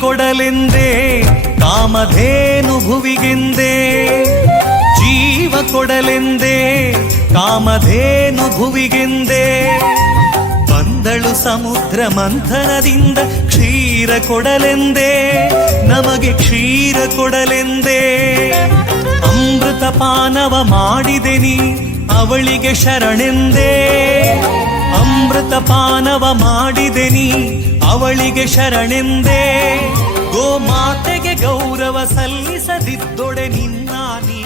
ಕೊಡಲೆಂದೇ ಕಾಮಧೇನು ಭುವಿಗೆಂದೇ ಜೀವ ಕೊಡಲೆಂದೇ ಕಾಮಧೇನು ಭುವಿಗೆಂದೇ ಬಂದಳು ಸಮುದ್ರ ಮಂಥನದಿಂದ ಕ್ಷೀರ ಕೊಡಲೆಂದೇ ನಮಗೆ ಕ್ಷೀರ ಕೊಡಲೆಂದೇ ಅಮೃತ ಪಾನವ ಮಾಡಿದೆ ನೀ ಅವಳಿಗೆ ಶರಣೆಂದೇ ಅಮೃತ ಪಾನವ ಮಾಡಿದೆ ನೀ ಅವಳಿಗೆ ಶರಣೆಂದೇ ಗೋಮಾತೆಗೆ ಗೌರವ ಸಲ್ಲಿಸದಿದ್ದೊಡೆ ನಿನ್ನ ನೀ